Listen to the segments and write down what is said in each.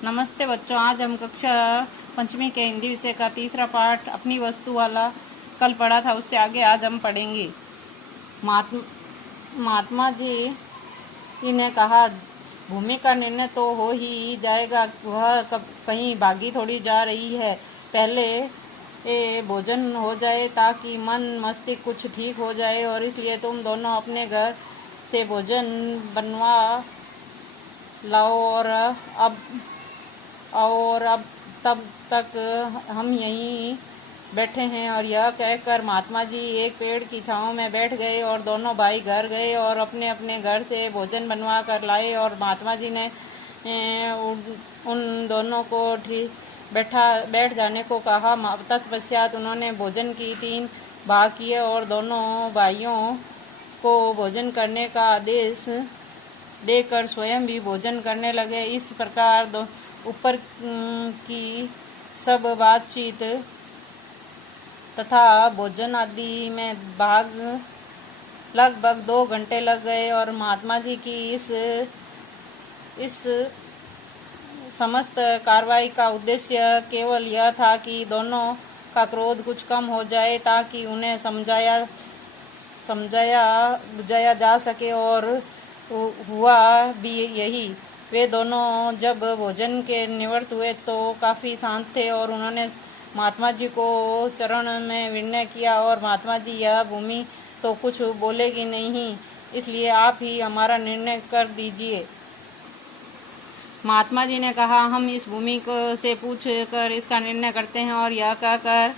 नमस्ते बच्चों, आज हम कक्षा पंचमी के हिंदी विषय का तीसरा पाठ अपनी वस्तु वाला कल पढ़ा था, उससे आगे आज हम पढ़ेंगे। महात्मा जी ने कहा, भूमि का निर्णय तो हो ही जाएगा, वह कहीं भागी थोड़ी जा रही है। पहले भोजन हो जाए ताकि मन मस्तिष्क कुछ ठीक हो जाए, और इसलिए तुम दोनों अपने घर से भोजन बनवा लाओ और अब तब तक हम यहीं बैठे हैं। और यह कहकर महात्मा जी एक पेड़ की छांव में बैठ गए और दोनों भाई घर गए और अपने अपने घर से भोजन बनवा कर लाए। और महात्मा जी ने उन दोनों को बैठ जाने को कहा। तत्पश्चात उन्होंने भोजन की 3 भाग किए और दोनों भाइयों को भोजन करने का आदेश देकर स्वयं भी भोजन करने लगे। इस प्रकार ऊपर की सब बातचीत तथा भोजन आदि में लगभग 2 घंटे लग गए। और महात्मा जी की इस समस्त कार्रवाई का उद्देश्य केवल यह था कि दोनों का क्रोध कुछ कम हो जाए, ताकि उन्हें समझाया बुझाया जा सके। और हुआ भी यही। वे दोनों जब भोजन के निवृत्त हुए तो काफी शांत थे और उन्होंने महात्मा जी को चरण में विनय किया। और महात्मा जी, यह भूमि तो कुछ बोलेगी नहीं, इसलिए आप ही हमारा निर्णय कर दीजिए। महात्मा जी ने कहा, हम इस भूमि को से पूछ कर इसका निर्णय करते हैं। और यह कहकर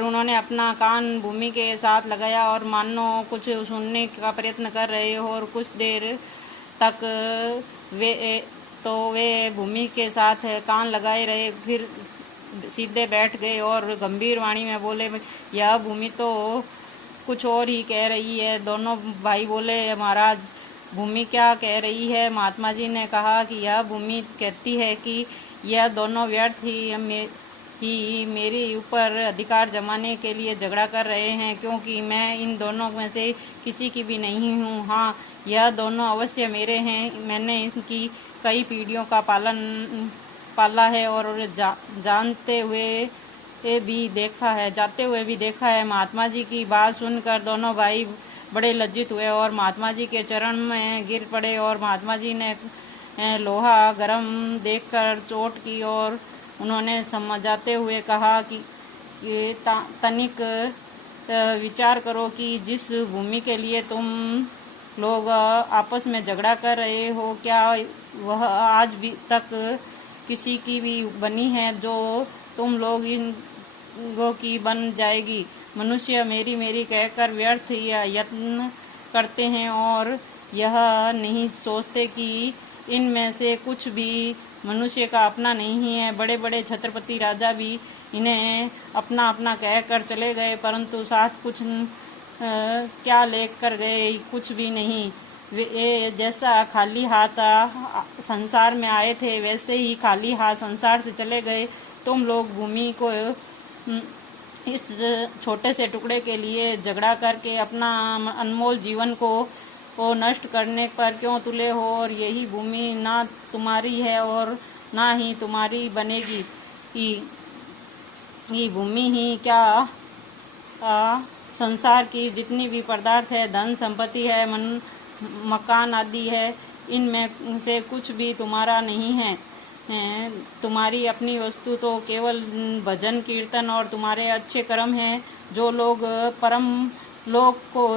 उन्होंने अपना कान भूमि के साथ लगाया और मानो कुछ सुनने का प्रयत्न कर रहे हो। और कुछ देर तक वे भूमि के साथ कान लगाए रहे, फिर सीधे बैठ गए और गंभीर वाणी में बोले, यह भूमि तो कुछ और ही कह रही है। दोनों भाई बोले, महाराज, भूमि क्या कह रही है? महात्मा जी ने कहा कि यह भूमि कहती है कि यह दोनों व्यर्थ ही मेरे ऊपर अधिकार जमाने के लिए झगड़ा कर रहे हैं, क्योंकि मैं इन दोनों में से किसी की भी नहीं हूँ। हाँ, यह दोनों अवश्य मेरे हैं। मैंने इनकी कई पीढ़ियों का पाला है और जाते हुए भी देखा है। महात्मा जी की बात सुनकर दोनों भाई बड़े लज्जित हुए और महात्मा जी के चरण में गिर पड़े। और महात्मा जी ने लोहा गरम देखकर चोट की और उन्होंने समझाते हुए कहा कि तनिक विचार करो कि जिस भूमि के लिए तुम लोग आपस में झगड़ा कर रहे हो, क्या वह आज भी तक किसी की भी बनी है जो तुम लोग इनको की बन जाएगी? मनुष्य मेरी मेरी कहकर व्यर्थ या यत्न करते हैं और यह नहीं सोचते कि इनमें से कुछ भी मनुष्य का अपना नहीं है। बड़े बड़े छत्रपति राजा भी इन्हें अपना अपना कहकर चले गए, परंतु साथ कुछ क्या लेकर गए? कुछ भी नहीं। वे जैसा खाली हाथ संसार में आए थे, वैसे ही खाली हाथ संसार से चले गए। तुम लोग भूमि को इस छोटे से टुकड़े के लिए झगड़ा करके अपना अनमोल जीवन को नष्ट करने पर क्यों तुले हो? और यही भूमि ना तुम्हारी है और ना ही तुम्हारी बनेगी। ये भूमि ही क्या, संसार की जितनी भी पदार्थ है, धन संपत्ति है, मकान आदि है, इनमें से कुछ भी तुम्हारा नहीं है। तुम्हारी अपनी वस्तु तो केवल भजन कीर्तन और तुम्हारे अच्छे कर्म हैं। जो लोग परम लोक को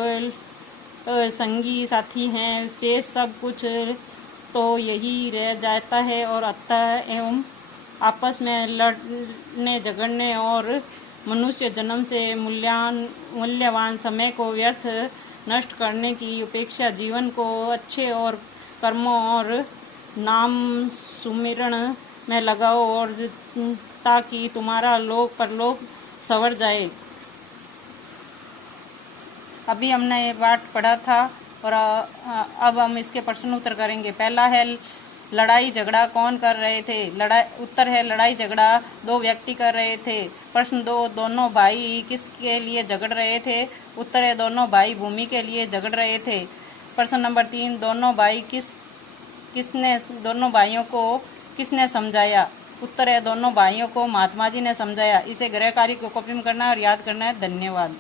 संगी साथी हैं, से सब कुछ तो यही रह जाता है। और अतः एवं आपस में लड़ने झगड़ने और मनुष्य जन्म से मूल्यवान समय को व्यर्थ नष्ट करने की अपेक्षा जीवन को अच्छे और कर्मों और नाम सुमिरण में लगाओ, और ताकि तुम्हारा लोक परलोक संवर जाए। अभी हमने ये पाठ पढ़ा था और अब हम इसके प्रश्न उत्तर करेंगे। पहला है, लड़ाई झगड़ा कौन कर रहे थे? उत्तर है, लड़ाई झगड़ा 2 व्यक्ति कर रहे थे। प्रश्न 2, दोनों भाई किसके लिए झगड़ रहे थे? उत्तर है, दोनों भाई भूमि के लिए झगड़ रहे थे। प्रश्न नंबर 3, दोनों भाई किसने दोनों भाइयों को किसने समझाया? उत्तर है दोनों भाइयों को महात्मा जी ने समझाया। इसे गृह कार्य को कॉपी में करना है और याद करना है। धन्यवाद।